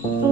Oh. Mm -hmm.